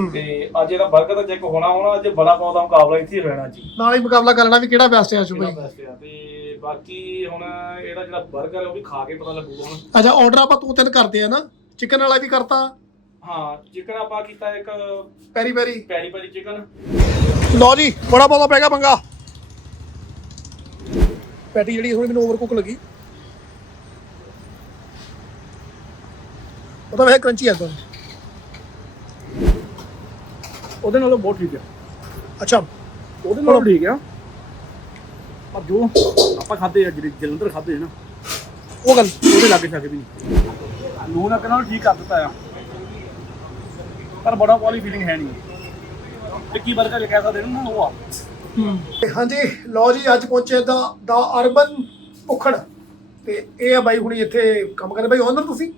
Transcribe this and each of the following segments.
ਹੂੰ ਤੇ ਅੱਜ ਇਹਦਾ ਬਰਗਰ ਦਾ ਚੈੱਕ ਹੋਣਾ ਹੋਣਾ ਅੱਜ ਬੜਾ ਪਾਉ ਦਾ ਮੁਕਾਬਲਾ ਇੱਥੇ ਹੀ ਰਹਿਣਾ ਜੀ। ਨਾਲ ਹੀ ਮੁਕਾਬਲਾ ਕਰ ਲੈਣਾ ਵੀ ਕਿਹੜਾ ਬੈਸਟ ਹੈ best ਆ? ਤੇ ਬਾਕੀ ਹੁਣ ਇਹਦਾ ਜਿਹੜਾ ਬਰਗਰ ਹੈ ਉਹ ਵੀ ਖਾ ਕੇ ਪਤਾ ਲੱਗੂਗਾ ਹੁਣ। ਅੱਛਾ ਆਰਡਰ ਆਪਾਂ ਦੋ ਤਿੰਨ ਕਰਦੇ ਆ ਨਾ। ਚਿਕਨ ਵਾਲਾ ਵੀ ਕਰਤਾ। ਹਾਂ ਚਿਕਨ ਆਪਾਂ ਕੀਤਾ ਇੱਕ ਪੈਰੀ ਪੈਰੀ। ਪੈਰੀ ਪੈਰੀ ਚਿਕਨ ਲਓ ਜੀ ਬੜਾ ਬਹੁਤਾ ਪੈ ਗਿਆ ਪੰਗਾ। ਪੈਟੀ ਜਿਹੜੀ ਥੋੜੀ ਮੈਨੂੰ ਓਵਰ ਕੁੱਕ ਲੱਗੀ। ਉਹ ਤਾਂ ਵੈਸੇ ਕਰੰਚੀ ਆ ਤਾਂ ਉਹਦੇ ਨਾਲੋਂ ਬਹੁਤ ਠੀਕ ਹੈ ਅੱਛਾ। ਉਹਦੇ ਨਾਲੋਂ ਠੀਕ ਆ। ਪਰ ਜੋ ਆਪਾਂ ਖਾਦੇ ਆ ਜਿਹੜੇ ਜਲੰਧਰ ਖਾਦੇ ਨਾ ਉਹ ਗੱਲ ਉਹਦੇ ਲਾਗੇ ਛਾਗੇ ਵੀ ਨਹੀਂ। ਨੂਨ ਅੱਗ ਨਾਲ ਠੀਕ ਕਰ ਦਿੱਤਾ ਆ। ਪਰ ਬੜਾ ਵਾਲੀ ਫੀਲਿੰਗ ਹੈ ਨਹੀਂ। ਟਿੱਕੀ 버ਗਰ ਕਹਿ ਸਕਦੇ ਨੇ ਉਹ ਆ। ਹਾਂਜੀ ਲਓ ਜੀ ਅੱਜ ਪਹੁੰਚੇ ਦਾ ਦਾ ਅਰਬਨ ਭੁੱਖੜ। ਤੇ ਇਹ ਆ ਬਾਈ ਹੁਣੀ ਇੱਥੇ ਕੰਮ ਕਰਦੇ। ਬਾਈ ਓਨਰ ਤੁਸੀਂ?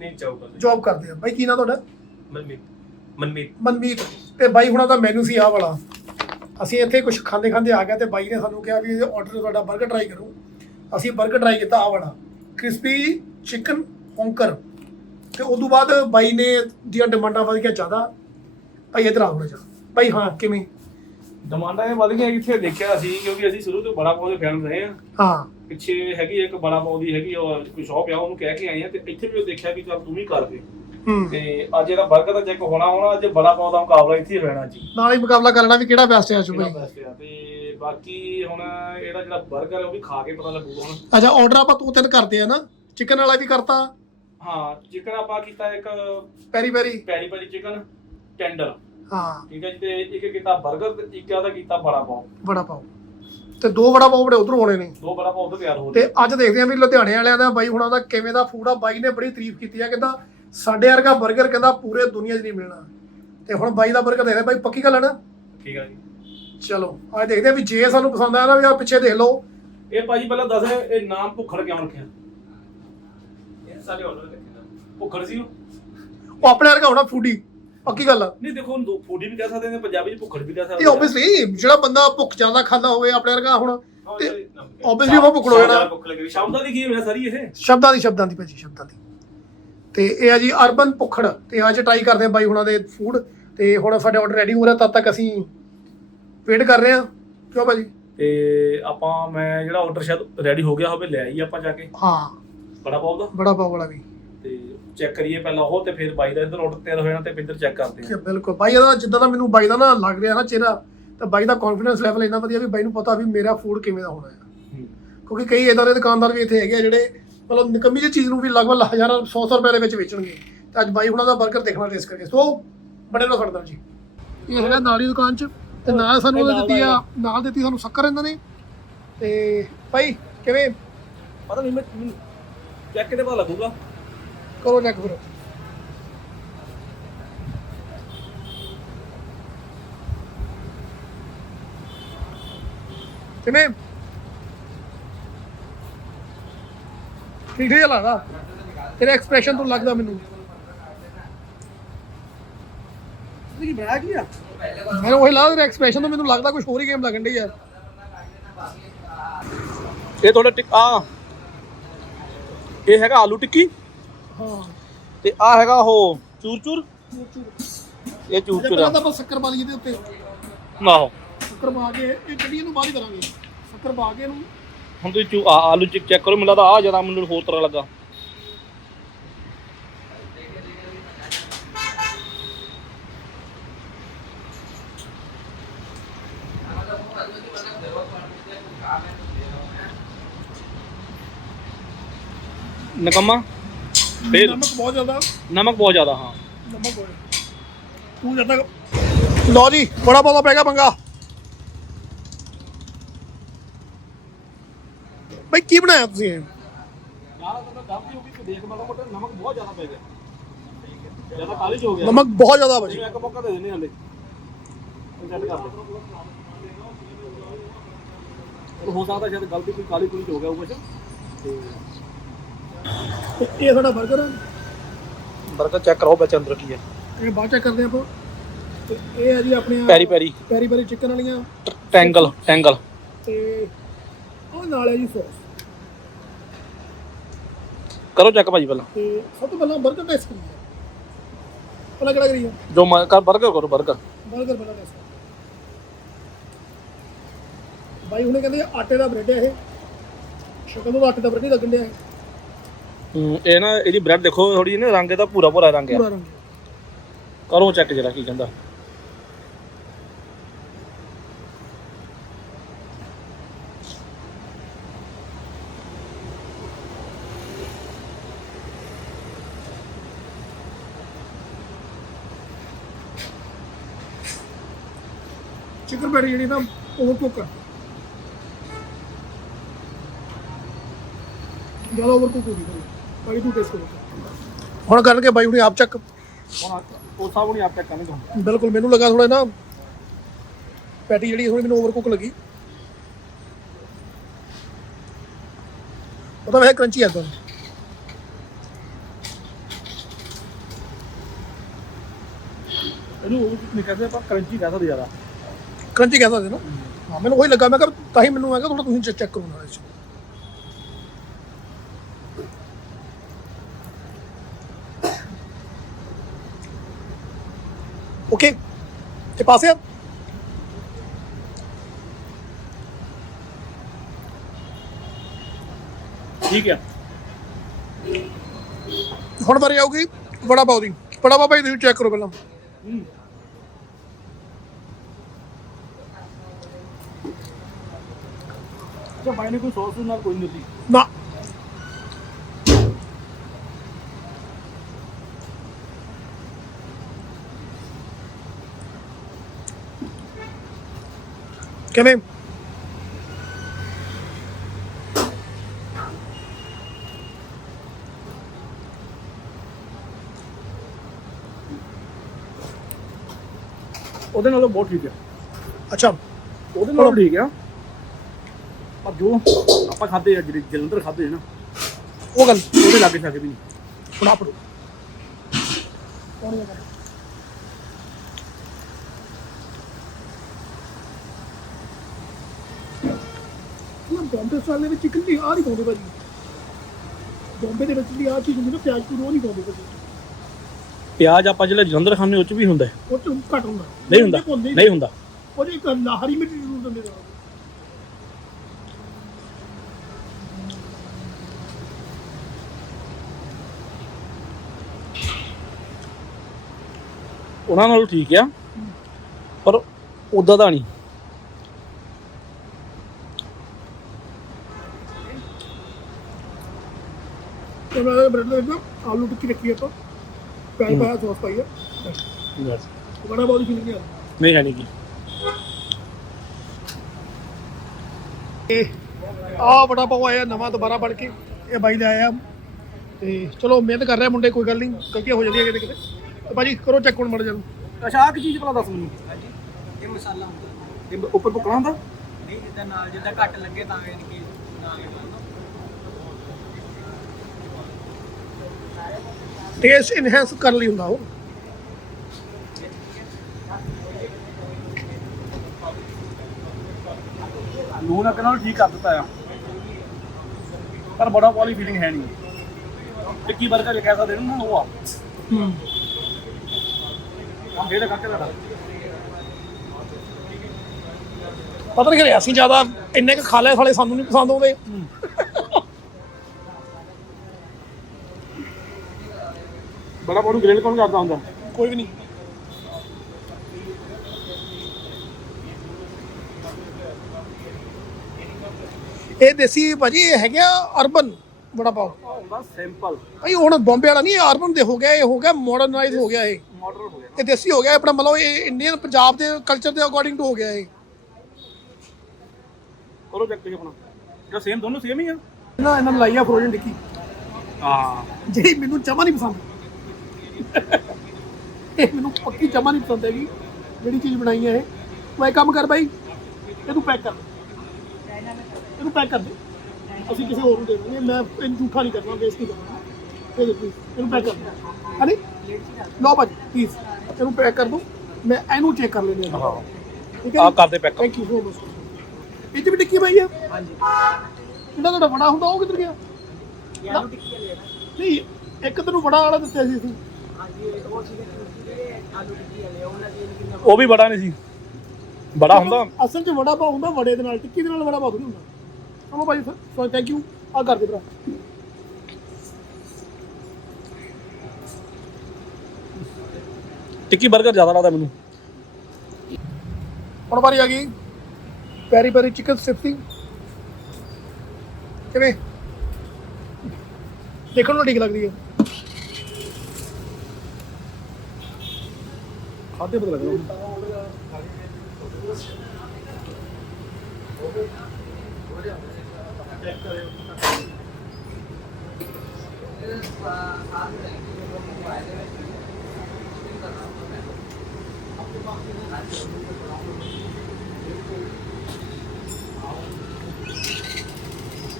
ਨਹੀਂ ਚਾਹੂਗਾ ਜੌਬ ਕਰਦੇ ਆ। ਬਾਈ ਕੀ ਨਾਂ ਤੁਹਾਡਾ? ਮਨਮੀਤ। ਮਨਮੀਤ। ਮਨਮੀਤ। ਤੇ ਬਾਈ ਹੁਣਾਂ ਦਾ ਮੈਨੂ ਸੀ ਆਹ ਵਾਲਾ। ਅਸੀਂ ਇੱਥੇ ਕੁਝ ਖਾਂਦੇ ਖਾਂਦੇ ਆ ਗਏ ਤੇ ਬਾਈ ਨੇ ਸਾਨੂੰ ਕਿਹਾ ਵੀ ਆਰਡਰ ਤੁਹਾਡਾ 버ਗਰ ਟਰਾਈ ਕਰੋ। ਅਸੀਂ 버ਗਰ ਟਰਾਈ ਕੀਤਾ ਆਹ ਵਾਲਾ। ਕ੍ਰਿਸਪੀ ਚਿਕਨ ਔਂਕਰ ਤੇ ਉਸ ਤੋਂ ਬਾਅਦ ਬਾਈ ਨੇ ਦੀਆਂ ਡਿਮਾਂਡਾਂ ਵਧ ਗਿਆ ਜ਼ਿਆਦਾ। ਭਾਈ ਇਧਰ ਆਓ ਜਾ ਭਾਈ ਹਾਂ ਕਿਵੇਂ? ਡਿਮਾਂਡਾਂ ਇਹ ਵਧ ਗਈਆਂ ਕਿੱਥੇ ਦੇਖਿਆ ਸੀ ਕਿਉਂਕਿ ਅਸੀਂ ਸ਼ੁਰੂ ਤੋਂ ਬੜਾ ਪਾਉ ਦੇ ਫੈਨ ਰਹੇ ਆ ਹਾਂ। ਪਿੱਛੇ ਹੈਗੀ ਇੱਕ ਬੜਾ ਪਾਉ ਦੀ ਹੈਗੀ ਉਹ ਕੋਈ ਸ਼ੌਪ ਆ ਉਹਨੂੰ ਕਹਿ ਕੇ ਆਏ ਆ ਤੇ ਇੱਥੇ ਵੀ ਉਹ ਦੇਖਿਆ ਵੀ ਚੱਲ ਤੂੰ ਵੀ ਕਰ ਦੇ। ਹੂੰ ਤੇ ਅੱਜ ਇਹਦਾ ਬਰਗਰ ਦਾ ਚੈੱਕ ਹੋਣਾ ਹੋਣਾ ਅੱਜ ਬੜਾ ਪਾਉ ਦਾ ਮੁਕਾਬਲਾ ਇੱਥੇ ਰਹਿਣਾ ਜੀ। ਨਾਲ ਹੀ ਮੁਕਾਬਲਾ ਕਰ ਲੈਣਾ ਵੀ ਕਿਹੜਾ ਬੈਸਟ ਹੈ ਸ਼ੁਭਈ ਇਹਦਾ best ਆ? ਤੇ ਬਾਕੀ ਹੁਣ ਇਹਦਾ ਜਿਹੜਾ 버ਗਰ ਉਹ ਵੀ ਖਾ ਕੇ ਪਤਾ ਲੱਗੂਗਾ ਹੁਣ। ਅੱਛਾ ਆਰਡਰ ਆਪਾਂ ਦੋ ਤਿੰਨ ਕਰਦੇ ਆ ਨਾ। ਚਿਕਨ ਵਾਲਾ ਵੀ ਕਰਤਾ। ਹਾਂ ਚਿਕਨ ਆਪਾਂ ਕੀਤਾ ਇੱਕ ਪੈਰੀ ਪੈਰੀ। ਪੈਰੀ ਪੈਰੀ ਚਿਕਨ ਟੈਂਡਰ ਹਾਂ। ਠੀਕ ਹੈ ਤੇ ਇੱਕ ਕੀਤਾ 버ਗਰ ਤੇ ਇੱਕ ਆਦਾ ਕੀਤਾ ਬੜਾ ਪਾਉ ਵੜਾ ਪਾਓ। ਤੇ ਦੋ ਵੜਾ ਪਾਓ ਬੜੇ ਉਧਰ ਹੋਣੇ ਨੇ। ਦੋ ਬੜਾ ਪਾਉ ਤੋਂ ਤਿਆਰ ਹੋ ਤੇ ਅੱਜ ਦੇਖਦੇ ਆਂ ਵੀ ਲੁਧਿਆਣੇ ਵਾਲਿਆਂ ਦਾ ਬਾਈ ਹੁਣਾਂ ਦਾ ਕਿਵੇਂ ਦਾ ਫੂਡ ਆ। ਬਾਈ ਨੇ ਬੜੀ ਤਾਰੀਫ ਕੀਤੀ ਆ ਕਹਿੰਦਾ ਸਾਡੇ ਵਰਗਾ 버ਗਰ ਕਹਿੰਦਾ ਪੂਰੇ ਦੁਨੀਆ 'ਚ ਨਹੀਂ ਮਿਲਣਾ। ਤੇ ਹੁਣ ਬਾਈ ਦਾ 버ਗਰ ਦੇਖਦੇ ਬਾਈ ਪੱਕੀ ਗੱਲ ਹੈ ਨਾ? ਠੀਕ ਹੈ ਜੀ। ਚਲੋ ਅੱਜ ਦੇਖਦੇ ਆ ਵੀ ਜੇ ਸਾਨੂੰ ਪਸੰਦ ਆਇਆ ਨਾ ਵੀ ਆ ਪਿੱਛੇ ਦੇਖ ਲਓ। ਇਹ ਭਾਜੀ ਪਹਿਲਾਂ ਦੱਸ ਇਹ ਨਾਮ ਭੁੱਖੜ ਕਿਉਂ ਰੱਖਿਆ? ਇਹ ਸਾਡੇ ਆਰਡਰ ਰੱਖਿਆ ਭੁੱਖੜ ਸੀ ਉਹ? ਉਹ ਆਪਣੇ ਵਰਗਾ ਹੋਣਾ ਫੂਡੀ ਪੱਕੀ ਗੱਲ ਆ। ਨਹੀਂ ਦੇਖੋ ਹੁਣ ਫੂਡੀ ਵੀ ਕਹਿ ਸਕਦੇ ਨੇ ਪੰਜਾਬੀ ਚ ਭੁੱਖੜ ਵੀ ਕਹਿ ਸਕਦੇ ਇਹ ਆਬਵੀਅਸਲੀ ਜਿਹੜਾ ਬੰਦਾ ਭੁੱਖ ਜ਼ਿਆਦਾ ਖਾਂਦਾ ਹੋਵੇ ਆਪਣੇ ਵਰਗਾ ਹੁਣ ਤੇ ਉਹ। ਭੁੱਖ ਲੱਗੀ ਸ਼ਾਮ ਦਾ ਲਿਖੀ ਹੋਇਆ ਸਾਰੀ ਇਹ? ਸ਼ਬਦਾਂ ਦੀ ਸ਼ਬਦਾਂ ਦੀ ਭਾਜੀ ਸ਼ਬਦਾਂ ਦੀ। ਤੇ ਇਹ ਆ ਜੀ ਅਰਬਨ ਭੁੱਖੜ। ਤੇ ਅੱਜ ਟਰਾਈ ਕਰਦੇ ਆ ਬਾਈ ਹੁਣਾਂ ਦੇ ਫੂਡ ਤੇ ਹੁਣ ਸਾਡੇ ਆਰਡਰ ਰੈਡੀ ਹੋ ਰਿਹਾ ਤਦ ਤੱਕ ਅਸੀਂ ਵੇਟ ਕਰ ਰਹੇ ਆ ਕਿਉਂ ਭਾਜੀ? ਤੇ ਆਪਾਂ ਮੈਂ ਜਿਹੜਾ ਆਰਡਰ ਸ਼ਾਇਦ ਰੈਡੀ ਹੋ ਗਿਆ ਹੋਵੇ ਲੈ ਆਈ ਆਪਾਂ ਜਾ ਕੇ। ਹਾਂ। ਬੜਾ ਪਾਉ ਦਾ? ਬੜਾ ਪਾਓ ਵਾਲਾ ਵੀ। ਤੇ ਚੈੱਕ ਕਰੀਏ ਪਹਿਲਾਂ ਉਹ ਤੇ ਫਿਰ ਬਾਈ ਦਾ ਇੱਧਰ ਆਰਡਰ ਤਿਆਰ ਹੋ ਜਾਣਾ ਤੇ ਇੱਧਰ ਚੈੱਕ ਕਰਦੇ ਕਿ ਆ ਬਿਲਕੁਲ। ਬਾਈ ਦਾ ਜਿੱਦਾਂ ਦਾ ਮੈਨੂੰ ਬਾਈ ਦਾ ਨਾ ਲੱਗ ਰਿਹਾ ਨਾ ਚਿਹਰਾ ਤਾਂ ਬਾਈ ਦਾ ਕੌਨਫੀਡੈਂਸ ਲੈਵਲ ਇੰਨਾ ਵਧੀਆ ਵੀ ਬਾਈ ਨੂੰ ਪਤਾ ਵੀ ਮੇਰਾ ਫੂਡ ਕਿਵੇਂ ਦਾ ਹੋਣਾ ਹੈ ਹੂੰ। ਕਿਉਂਕਿ ਕਈ ਇਦਾਂ ਦੇ ਦੁਕਾਨਦਾਰ ਵੀ ਇੱਥੇ ਹੈਗੇ ਆ ਜਿਹੜੇ ਮਤਲਬ ਨਿਕੰਮੀ ਜਿਹੀ ਚੀਜ਼ ਨੂੰ ਵੀ ਲਗਭਗ ਹਜ਼ਾਰਾਂ 100 100 ਰੁਪਏ ਦੇ ਵਿੱਚ ਵੇਚਣਗੇ। ਤੇ ਅੱਜ ਬਾਈ ਹੁਣਾਂ ਦਾ 버ਗਰ ਦੇਖਣਾ ਟੇਸਟ ਕਰਕੇ ਸੋ ਬੜੇ ਨਾਲ ਖੜਦਾ ਜੀ। ਇਹ ਹੈਗਾ ਨਾਲ ਹੀ ਦੁਕਾਨ 'ਚ। ਤੇ ਨਾਲ ਸਾਨੂੰ ਉਹਨੇ ਦਿੱਤੀ ਆ ਨਾਲ ਦਿੱਤੀ ਸਾਨੂੰ ਸ਼ੱਕਰ ਇਹਨਾਂ ਨੇ। ਤੇ ਭਾਈ ਕਿਵੇਂ? ਪਤਾ ਨਹੀਂ ਮੈਂ ਚੈੱਕ ਕਿਤੇ ਪਤਾ ਲੱਗੂਗਾ। ਕਰੋ ਚੈੱਕ ਫਿਰ। ਕਿਵੇਂ? ਠੀਕ ਹੈ ਲੱਗਦਾ ਤੇਰਾ ਐਕਸਪ੍ਰੈਸ਼ਨ ਤੋਂ ਲੱਗਦਾ ਮੈਨੂੰ। ਕੀ ਬਣਾਇਆ ਕੀ ਆ? ਮੈਨੂੰ ਉਹੀ ਲੱਗਦਾ ਤੇਰਾ ਐਕਸਪ੍ਰੈਸ਼ਨ ਤੋਂ ਮੈਨੂੰ ਲੱਗਦਾ ਕੁਝ ਹੋਰ ਹੀ ਗੇਮ ਲੱਗਣ ਡਈ ਯਾਰ ਇਹ ਤੁਹਾਡਾ ਟਿਕ ਆ ਇਹ ਹੈਗਾ ਆਲੂ ਟਿੱਕੀ। ਹਾਂ। ਤੇ ਆ ਹੈਗਾ ਉਹ ਚੂਰ ਚੂਰ ਇਹ ਚੂਰ ਚੂਰ ਪਹਿਲਾਂ ਆ ਤਾਂ ਆਪਾਂ ਸ਼ੱਕਰ ਪਾ ਲਈਏ ਇਹਦੇ ਉੱਤੇ। ਆਹੋ। ਸ਼ੱਕਰ ਪਾ ਕੇ ਇਹ ਗੱਡੀ ਨੂੰ ਬਾਅਦ ਹੀ ਕਰਾਂਗੇ। ਸ਼ੱਕਰ ਪਾ ਕੇ ਇਹਨੂੰ ਹੁਣ ਤੁਸੀਂ ਚੂ ਆ ਆਲੂ ਚੈੱਕ ਕਰੋ ਮੈਨੂੰ ਲੱਗਦਾ ਆ ਜ਼ਿਆਦਾ ਮੈਨੂੰ ਹੋਰ ਤਰ੍ਹਾਂ ਲੱਗਾ। ਨਕਮਾ? ਫੇਰ? ਨਮਕ ਬਹੁਤ ਜ਼ਿਆਦਾ। ਨਮਕ ਬਹੁਤ ਜ਼ਿਆਦਾ ਹਾਂ। ਨਮਕ ਹੋਏ ਤੂੰ ਜਦ ਤੱਕ ਲਓ ਜੀ ਬੜਾ ਬਹੁਤਾ ਪੈ ਗਿਆ ਪੰਗਾ ਬਈ ਕੀ ਬਣਾਇਆ ਤੁਸੀਂ ਇਹ? ਯਾਰ ਤਾਂ ਗਲਤੀ ਹੋ ਗਈ ਤੂੰ ਦੇਖ ਮਾੜਾ ਮੋਟਾ ਨਮਕ ਬਹੁਤ ਜ਼ਿਆਦਾ ਪੈ ਗਿਆ। ਜ਼ਿਆਦਾ ਕਾਲੀ ਹੋ ਗਿਆ। ਨਮਕ ਬਹੁਤ ਜ਼ਿਆਦਾ ਭਾਜੀ ਇੱਕ ਮੌਕਾ ਦੇ ਦਿੰਦੇ ਹਲੇ। ਸੈੱਟ ਕਰ। ਦੇ ਉਹ ਹੋ ਸਕਦਾ ਸ਼ਾਇਦ ਗਲਤੀ ਕੋਈ ਕਾਲੀ ਕੁਲੀ ਹੋ ਗਿਆ ਉਹ ਕੁਝ ਤੇ ਤੇ ਇਹ ਸਾਡਾ 버ਗਰ ਹੈ ਬਰਕਤ ਚੈੱਕ ਕਰੋ ਵਿੱਚ ਅੰਦਰ ਕੀ ਹੈ ਇਹ ਬਾਅਦ ਚ ਕਰਦੇ ਆਪਾਂ। ਤੇ ਇਹ ਹੈ ਜੀ ਆਪਣੇ ਪੈਰੀ ਪੈਰੀ। ਪੈਰੀ ਪੈਰੀ ਚਿਕਨ ਵਾਲੀਆਂ। ਟੈਂਗਲ ਟੈਂਗਲ। ਤੇ ਉਹ ਨਾਲ ਹੈ ਜੀ ਸੌਸ ਕਰੋ ਚੈੱਕ ਭਾਜੀ ਪਹਿਲਾਂ। ਜੋ ਮਨ ਕਰ 버ਗਰ ਕਰੋ 버ਗਰ 버ਗਰ ਪਹਿਲਾਂ ਟੈਸਟ ਬਾਈ ਹੁਣੇ ਕਹਿੰਦੇ ਆਟੇ ਦਾ ਬ੍ਰੈਡ ਹੈ ਇਹ। ਸ਼ਕਲ ਨੂੰ ਆਟੇ ਦਾ ਬ੍ਰੈਡ ਹੀ ਲੱਗਣ ਡਿਆ ਇਹ। ਹਮ, ਇਹ ਨਾ ਇਹਦੀ ਬ੍ਰੈਡ ਦੇਖੋ ਥੋੜੀ ਜਿਹੀ ਨਾ ਰੰਗ ਚਿਕਨ ਪੈਟੀ ਜਿਹੜੀ ਨਾ ਓਵਰ ਕੁੱਕ ਕਰ ਜ਼ਿਆਦਾ ਓਵਰ ਕੁੱਕ ਹੋ ਗਈ ਬਾਈ ਤੂੰ ਟੇਸਟ ਕਰੋ। ਹੁਣ ਕਰਕੇ ਬਾਈ ਹੁਣੇ ਆਪ ਚੱਕ। ਹੁਣ ਉਹ ਸਭ ਨਹੀਂ ਆਪ ਚੈੱਕ ਕਰਨਗੇ ਬਿਲਕੁਲ ਮੈਨੂੰ ਲੱਗਾ ਥੋੜਾ ਨਾ ਪੈਟੀ ਜਿਹੜੀ ਥੋੜੀ ਮੈਨੂੰ ਓਵਰ ਕੁੱਕ ਲੱਗੀ। ਉਹ ਤਾਂ ਵੈਸੇ ਕਰੰਚੀ ਆ ਤਾਂ ਇਹਨੂੰ ਉਹ ਨਹੀਂ ਕਹਿੰਦੇ ਆਪਾਂ ਕਰੰਚੀ ਕਹਿ ਸਕਦੇ ਜ਼ਿਆਦਾ। ਕਰੰਚੀ ਕਹਿ ਸਕਦੇ ਨਾ। ਹਾਂ ਮੈਨੂੰ ਉਹੀ ਲੱਗਾ ਮੈਂ ਕਿਹਾ ਤਾਂ ਹੀ ਮੈਨੂੰ ਮੈਂ ਕਿਹਾ ਥੋੜਾ ਤੁਸੀਂ ਚੈੱਕ ਕਰੋ ਨਾਲ ਇਸ ਓਕੇ ਤੇ ਪਾਸੇ ਆ। ਠੀਕ ਹੈ ਹੁਣ ਵਾਰੀ ਆਊਗੀ ਬੜਾ ਪਾਉ ਦੀ। ਬੜਾ ਪਾਉ ਭਾਈ ਤੁਸੀਂ ਚੈੱਕ ਕਰੋ ਪਹਿਲਾਂ। ਅੱਛਾ ਬਾਈ ਨੇ ਕੋਈ ਸੌਸ ਨਾਲ ਕੋਈ ਨਹੀਂ ਦਿੱਤੀ। ਨਾ। ਕਿਵੇਂ ਉਹਦੇ ਨਾਲੋਂ ਬਹੁਤ ਠੀਕ ਹੈ ਅੱਛਾ। ਉਹਦੇ ਨਾਲੋਂ ਠੀਕ ਆ। ਪਰ ਜੋ ਆਪਾਂ ਖਾਦੇ ਆ ਜਿਹੜੇ ਜਲੰਧਰ ਖਾਦੇ ਨਾ ਉਹ ਗੱਲ ਉਹਦੇ ਲਾਗੇ ਛਾਗੇ ਵੀ ਨਹੀਂ। ਹੁਣ ਆਪੜੋ ਕੌਣ ਹੈ ਨਾ ਬੰਬੇ ਸਾਲੇ ਵਿੱਚ ਚਿਕਨ ਦੀ ਆ ਨਹੀਂ ਪਾਉਂਦੇ ਭਾਜੀ। ਬੰਬੇ ਦੇ ਵਿੱਚ ਵੀ ਆ ਚੀਜ਼ ਹੁੰਦੀ ਨਾ ਪਿਆਜ਼ ਪੂਰ ਉਹ ਨਹੀਂ ਪਾਉਂਦੇ ਭਾਜੀ। ਪਿਆਜ਼ ਆਪਾਂ ਜਿਹੜਾ ਜਲੰਧਰ ਖਾਂਦੇ ਉਹ ਚ ਵੀ ਹੁੰਦਾ ਹੈ। ਉਹ ਚ ਘੱਟ ਹੁੰਦਾ। ਨਹੀਂ ਹੁੰਦਾ ਪਾਉਂਦੇ ਨਹੀਂ ਹੁੰਦਾ। ਉਹਦੇ ਇੱਕ ਹਰੀ ਮਿਰਚ ਜ਼ਰੂਰ ਦਿੰਦੇ ਨੇ। ਉਹਨਾਂ ਨਾਲੋਂ ਠੀਕ ਆ ਪਰ ਉਦਾਂ ਦਾ ਨਹੀਂ। ਤੇ ਮੈਂ ਬ੍ਰੈਡ ਦੇ ਵਿੱਚ ਆਲੂ ਟਿੱਕੀ ਰੱਖੀ ਆਪਾਂ। ਪਿਆਜ਼ ਪਾਇਆ ਸੌਸ ਪਾਈ ਹੈ ਬੜਾ ਬਹੁਤ ਫੀਲਿੰਗ ਆ ਨਹੀਂ ਹੈ ਨਹੀਂ ਕੀ ਇਹ ਆ ਬੜਾ ਪਾਉ ਆਇਆ ਨਵਾਂ ਦੁਬਾਰਾ ਬਣ ਕੇ। ਇਹ ਬਾਈ ਦਾ ਆਇਆ। ਤੇ ਚਲੋ ਮਿਹਨਤ ਕਰ ਰਿਹਾ ਮੁੰਡੇ ਕੋਈ ਗੱਲ ਨਹੀਂ ਗਲਤੀਆਂ ਹੋ ਜਾਂਦੀਆਂ ਕਿਤੇ ਕਿਤੇ ਤੇ ਭਾਜੀ ਕਰੋ ਚੈੱਕ ਹੁਣ ਮੜ ਜਾਨੂੰ ਅੱਛਾ ਆ ਕੀ ਚੀਜ਼ ਭਲਾ ਦੱਸ ਮੈਨੂੰ? ਇਹ ਮਸਾਲਾ ਹੁੰਦਾ। ਇਹ ਉੱਪਰ ਭੁੱਕਣਾ ਹੁੰਦਾ? ਨਹੀਂ ਜਿੱਦਾਂ ਨਾਲ ਜਿੱਦਾਂ ਘੱਟ ਲੱਗੇ ਤਾਂ ਯਾਨੀ ਕਿ ਨਾਲ ਟੇਸਟ ਇਨਹੈਂਸ ਕਰਨ ਲਈ ਹੁੰਦਾ ਉਹ। ਲੂਣ ਅੱਗ ਨਾਲ ਠੀਕ ਕਰ ਦਿੱਤਾ ਆ। ਪਰ ਬੜਾ ਵਾਲੀ ਫੀਲਿੰਗ ਹੈ ਨਹੀਂ। ਟਿੱਕੀ 버ਗਰ ਜੇ ਕਹਿ ਸਕਦੇ ਨੇ ਨਾ ਉਹ ਆ। ਹੂੰ। ਪਤਾ ਨਹੀਂ ਅਸੀਂ ਜ਼ਿਆਦਾ ਇੰਨੇ ਕ ਖਾ ਲਏ ਸਾਲੇ ਸਾਨੂੰ ਨਹੀਂ ਪਸੰਦ ਆਉਂਦੇ। ਬੜਾ ਬੋਨੂੰ ਗ੍ਰਿਲ ਕੌਣ ਕਰਦਾ ਹੁੰਦਾ? ਕੋਈ ਵੀ ਨਹੀਂ। ਇਹ ਦੇਸੀ ਭਾਜੀ ਇਹ ਹੈਗਾ ਅਰਬਨ। ਬੜਾ ਪਾਓ। ਹੁੰਦਾ ਸਿੰਪਲ। ਭਾਈ ਹੁਣ ਬੰਬੇ ਵਾਲਾ ਨਹੀਂ ਇਹ ਅਰਬਨ ਦੇ ਹੋ ਗਿਆ ਇਹ ਹੋ ਗਿਆ ਮਾਡਰਨਾਈਜ਼ ਹੋ ਗਿਆ ਇਹ। ਮਾਡਰਨ ਹੋ ਗਿਆ। ਇਹ ਦੇਸੀ ਹੋ ਗਿਆ ਆਪਣਾ ਮਤਲਬ ਇਹ ਇੰਡੀਅਨ ਪੰਜਾਬ ਦੇ ਕਲਚਰ ਦੇ ਅਕੋਰਡਿੰਗ ਟੂ ਹੋ ਗਿਆ ਇਹ। ਕਰੋ ਚੈੱਕ ਤੇ ਆਪਣਾ। ਜਿਹੜਾ ਸੇਮ ਦੋਨੋਂ ਸੇਮ ਹੀ ਆ? ਨਾ ਇਹਨਾਂ ਨੇ ਲਾਈ ਆ ਫਰੋਜ਼ਨ ਟਿੱਕੀ ਹਾਂ। ਜਿਹੜੀ ਮੈਨੂੰ ਜਮਾ ਨਹੀਂ ਪਸੰਦ। ਇਹ ਮੈਨੂੰ ਪੱਕੀ ਜਮਾ ਨਹੀਂ ਪਸੰਦ ਹੈਗੀ ਜਿਹੜੀ ਚੀਜ਼ ਬਣਾਈ ਹੈ ਇਹ। ਤੂੰ ਇਹ ਕੰਮ ਕਰ ਬਾਈ ਇਹਨੂੰ ਪੈਕ ਕਰ। ਦੇ ਇਹਨੂੰ ਪੈਕ ਕਰ ਦੇ। ਅਸੀਂ ਕਿਸੇ ਹੋਰ ਨੂੰ ਦੇ ਦਾਂਗੇ ਮੈਂ ਇਹਨੂੰ ਝੂਠਾ ਨਹੀਂ ਕਰਨਾ ਵੇਸਟ ਨਹੀਂ ਕਰਨਾ ਇਹ ਦੇ please, ਇਹਨੂੰ ਪੈਕ ਕਰ ਦੇ ਹਨੀ ਲਓ ਭਾਜੀ ਪਲੀਜ਼ ਇਹਨੂੰ ਪੈਕ ਕਰ ਦੋ ਮੈਂ ਇਹਨੂੰ ਚੈੱਕ ਕਰ ਲੈਂਦੇ ਹਾਂ। ਠੀਕ ਹੈ ਆ ਕਰਦੇ pack thank you so much ਇਹ ਵੀ ਟਿੱਕੀ ਪਾਈ ਹੈ ਹਾਂਜੀ। ਜਿਹੜਾ ਤੁਹਾਡਾ ਵੜਾ ਹੁੰਦਾ ਉਹ ਕਿੱਧਰ ਗਿਆ? ਆਲੂ ਟਿੱਕੀ ਆ ਨਾ। ਨਹੀਂ ਇੱਕ ਤੈਨੂੰ ਵੜਾ ਵਾਲਾ ਦਿੱਤਾ ਸੀ ਅਸੀਂ। ਹਾਂਜੀ ਉਹ ਸੀਗੇ ਜਿਹੜੇ ਆਲੂ ਟਿੱਕੀ ਵਾਲੇ ਉਹਨਾਂ ਦੀ ਕਿੰਨਾ ਉਹ ਵੀ ਬੜਾ ਨਹੀਂ ਸੀ। ਬੜਾ ਹੁੰਦਾ। ਅਸਲ 'ਚ ਵੜਾ ਪਾਉ ਹੁੰਦਾ ਵੜੇ ਦੇ ਨਾਲ ਟਿੱਕੀ ਦੇ ਨਾਲ ਵੜਾ ਪਾਉ ਨਹੀਂ ਹੁੰਦਾ। ਚਲੋ ਭਾਈ ਸੋ ਥੈਂਕ ਯੂ ਆ ਕਰ ਦੇ ਭਰਾ। ਟਿੱਕੀ 버ਗਰ ਜ਼ਿਆਦਾ ਲੱਗਦਾ ਮੈਨੂੰ। ਹੁਣ ਵਾਰੀ ਆ ਗਈ। ਪੈਰੀ ਪੈਰੀ ਚਿਕਨ ਸਿਫਟੀ ਕਿਵੇਂ? ਦੇਖਣ ਨੂੰ ਠੀਕ ਲੱਗਦੀ ਹੈ ਖਾਦੇ ਪਤਾ ਲੱਗਦਾ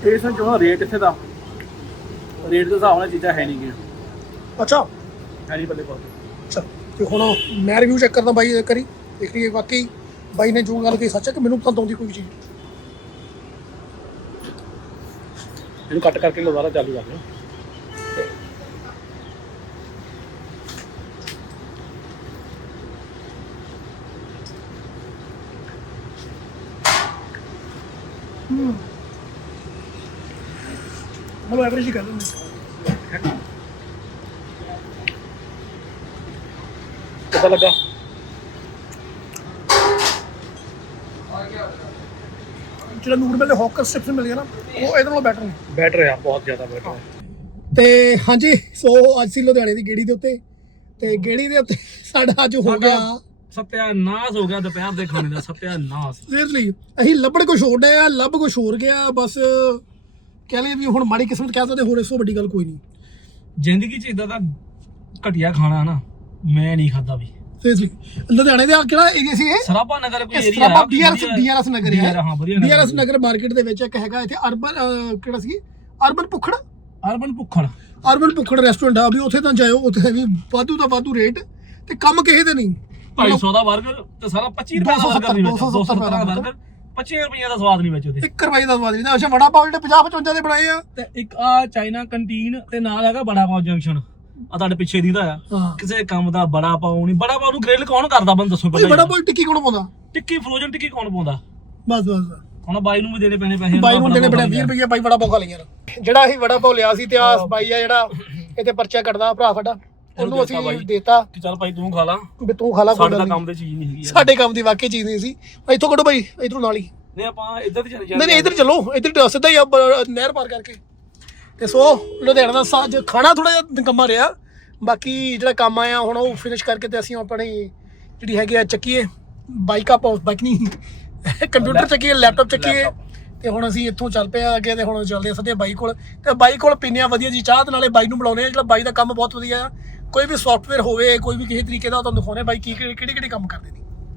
ਇਹ ਸਨ ਜੋ ਰੇਟ ਇੱਥੇ ਦਾ? ਰੇਟ ਦੇ ਹਿਸਾਬ ਨਾਲ ਚੀਜ਼ਾਂ ਹੈ ਨਹੀਂ ਗੀਆਂ। ਅੱਛਾ। ਹੈ ਨਹੀਂ ਬੱਲੇ ਕੋਲ ਅੱਛਾ ਤੇ ਹੁਣ ਮੈਂ ਰਿਵਿਊ ਚੈੱਕ ਕਰਦਾ ਬਾਈ ਕਰੀ ਦੇਖ ਲਈਏ ਵਾਕਈ ਬਾਈ ਨੇ ਜੋ ਗੱਲ ਕਹੀ ਸੱਚ ਹੈ ਕਿ ਮੈਨੂੰ ਪਸੰਦ ਆਉਂਦੀ ਕੋਈ ਚੀਜ਼? ਇਹਨੂੰ ਕੱਟ ਕਰਕੇ ਦੁਬਾਰਾ ਚਾਲੂ ਕਰ ਲਿਓ। ਮਤਲਬ ਐਵਰੇਜ ਹੀ ਕਰ ਦਿੰਦੇ। ਕਿੱਦਾਂ ਲੱਗਾ? ਜਿਹੜਾ ਨੂਰ ਮਿਲਦੇ ਹੌਕਰ ਸਟਿਪਸ ਮਿਲ ਗਿਆ ਨਾ ਉਹ ਇਹਦੇ ਨਾਲੋਂ ਬੈਟਰ ਨੇ। ਬੈਟਰ ਆ ਬਹੁਤ ਜ਼ਿਆਦਾ ਬੈਟਰ ਤੇ ਹਾਂਜੀ ਸੋ ਅੱਜ ਸੀ ਲੁਧਿਆਣੇ ਦੀ ਗੇੜੀ ਦੇ ਉੱਤੇ ਤੇ ਗੇੜੀ ਦੇ ਉੱਤੇ ਸਾਡਾ ਅੱਜ ਹੋ ਗਿਆ ਸਤਿਆਨਾਸ਼ ਹੋ ਗਿਆ ਦੁਪਹਿਰ ਦੇ ਖਾਣੇ ਦਾ ਸਤਿਆਨਾਸ਼। ਸੀਰੀਅਸਲੀ ਅਸੀਂ ਲੱਭਣ ਕੁਛ ਹੋਰ ਡਏ ਆ ਲੱਭ ਕੁਛ ਹੋਰ ਗਿਆ ਬਸ ਕਹਿ ਲਈਏ ਵੀ ਹੁਣ ਮਾੜੀ ਕਿਸਮਤ ਕਹਿ ਸਕਦੇ ਹੋਰ ਇਸ ਤੋਂ ਵੱਡੀ ਗੱਲ ਕੋਈ ਨਹੀਂ। ਜ਼ਿੰਦਗੀ 'ਚ ਇਦਾਂ ਦਾ ਘਟੀਆ ਖਾਣਾ ਨਾ ਮੈਂ ਨਹੀਂ ਖਾਦਾ ਵੀ। ਤੇ ਜੀ ਲੁਧਿਆਣੇ ਦੇ ਆ ਕਿਹੜਾ ਏਰੀਆ ਸੀ ਇਹ? ਸਰਾਭਾ ਨਗਰ ਕੋਈ area Sarabha BRS BRS Nagar ਹੈ। ਹਾਂ ਨਗਰ ਮਾਰਕੀਟ ਦੇ ਵਿੱਚ ਇੱਕ ਹੈਗਾ ਇੱਥੇ ਅਰਬਨ ਕਿਹੜਾ ਸੀ? Urban Bhukhar? Urban Bhukhar. Urban Bhukhar restaurant ਆ ਵੀ ਉੱਥੇ ਤਾਂ ਜਾਇਓ ਉੱਥੇ ਵੀ ਵਾਧੂ ਦਾ ਵਾਧੂ ਰੇਟ ਤੇ ਕੰਮ ਕਿਸੇ ਦੇ ਨਹੀਂ। 250 ਦਾ 버ਗਰ ਤੇ ਸਾਰਾ 25 ਰੁਪਏ ਦਾ 버ਗਰ ਨਹੀਂ 270 ਦਾ 버ਗਰ 25 ਰੁਪਏ ਦਾ ਸਵਾਦ ਨਹੀਂ ਵਿੱਚ ਉਹਦੇ 1 ਰੁਪਏ ਦਾ ਸਵਾਦ ਨਹੀਂ। ਅੱਛਾ ਵੜਾ ਪਾਓ 50 55 ਦੇ ਬਣਾਏ ਆ। ਤੇ ਇੱਕ ਆ ਚਾਈਨਾ ਕੰਟੀਨ ਤੇ ਨਾਲ ਹੈਗਾ ਬੜਾ ਪਾਓ ਜੰਕਸ਼ਨ ਆ ਤੁਹਾਡੇ ਪਿੱਛੇ ਦੀਦਾ ਆ। ਹਾਂ। ਕਿਸੇ ਕੰਮ ਦਾ ਬੜਾ ਪਾਓ ਨਹੀਂ। ਬੜਾ ਪਾਓ ਨੂੰ ਗ੍ਰਿਲ ਕੌਣ ਕਰਦਾ ਮੈਨੂੰ ਦੱਸੋ ਭਾਈ ਪਹਿਲਾਂ ਵੜਾ ਪਾਓ ਟਿੱਕੀ ਕੌਣ ਪਾਉਂਦਾ? ਟਿੱਕੀ ਫਰੋਜ਼ਨ ਟਿੱਕੀ ਕੌਣ ਪਾਉਂਦਾ? ਬਸ ਬਸ। ਹੁਣ ਬਾਈ ਨੂੰ ਵੀ ਦੇਣੇ ਪੈਣੇ ਪੈਸੇ ਬਾਈ ਨੂੰ ਦੇਣੇ ਬਣੇ 20 ਰੁਪਏ ਬਾਈ ਪਾਓ ਖਾ ਲਈ ਯਾਰ। ਜਿਹੜਾ ਅਸੀਂ ਵੜਾ ਪਾਓ ਲਿਆ ਸੀ ਤੇ ਬਾਈ ਆ ਜਿਹੜਾ ਇੱਥੇ ਪਰਚਾ ਕੱਟਦਾ ਭਰਾ ਸਾਡਾ ਉਹਨੂੰ ਦੇਤਾ ਬਾਈ। ਅਸੀਂ ਦੇਤਾ। ਕਿ ਚੱਲ ਭਾਈ ਤੂੰ ਖਾ ਲਾ। ਵੀ ਤੂੰ ਖਾ ਲਾ ਕੋਈ ਸਾਡੇ ਦਾ ਕੰਮ ਦੀ ਚੀਜ਼ ਨਹੀਂ ਹੈਗੀ ਯਾਰ। ਸਾਡੇ ਕੰਮ ਦੀ ਵਾਕਈ ਚੀਜ਼ ਨਹੀਂ ਸੀ। ਇੱਥੋਂ ਕੱਢੋ ਬਾਈ ਇੱਧਰੋਂ ਨਾਲ ਹੀ। ਨਹੀਂ ਆਪਾਂ ਇੱਧਰ ਦੀ ਚੱਲ ਨਹੀਂ ਨਹੀਂ ਇੱਧਰ ਚਲੋ। ਇੱਧਰ ਸਿੱਧਾ ਹੀ ਆ ਬ- ਨਹਿਰ ਪਾਰ ਕਰਕੇ। ਤੇ ਸੋ ਲੁਧਿਆਣਾ ਦਾ ਸਾਜ ਖਾਣਾ ਥੋੜਾ ਜਿਹਾ ਨਿਕੰਮਾ ਰਿਹਾ। ਬਾਕੀ ਜਿਹੜਾ ਕੰਮ ਆਇਆ ਹੁਣ ਉਹ ਫਿਨਿਸ਼ ਕਰਕੇ ਤੇ ਅਸੀਂ ਆਪਣੀ ਜਿਹੜੀ ਹੈਗੀ ਆ ਚੱਕੀਏ। ਬਾਈਕ ਆ ਬਾਈਕ ਨਹੀਂ ਕੰਪਿਊਟਰ ਚੱਕੀਏ ਲੈਪਟਾਪ ਚੱਕੀਏ। ਤੇ ਹੁਣ ਅਸੀਂ ਇੱਥੋਂ ਚੱਲ ਪਿਆ ਅੱਗੇ ਤੇ ਹੁਣ ਚੱਲਦੇ ਆ ਸਿੱਧੇ ਬਾਈ ਕੋਲ। ਤੇ ਬਾਈ ਕੋਲ ਪੀਨੇ ਆ ਵਧੀਆ ਜੀ ਚਾਹ ਤੇ ਨਾਲੇ ਬਾਈ ਨੂੰ ਬੁਲਾਉਨੇ ਆ। ਜਿਹੜਾ ਬਾਈ ਦਾ ਕੰਮ ਬਹੁਤ ਵਧੀਆ ਆ ਕੋਈ ਵੀ ਸੌਫਟਵੇਅਰ ਹੋਵੇ ਕੋਈ ਵੀ ਕਿਸੇ ਤਰੀਕੇ ਦਾ ਉਹ ਤੁਹਾਨੂੰ ਦਿਖਾਉਣੇ ਬਾਈ ਕੀ ਕਿਹੜੇ ਕਿਹੜੇ ਕੰਮ ਕਰਦੇ ਨੇ।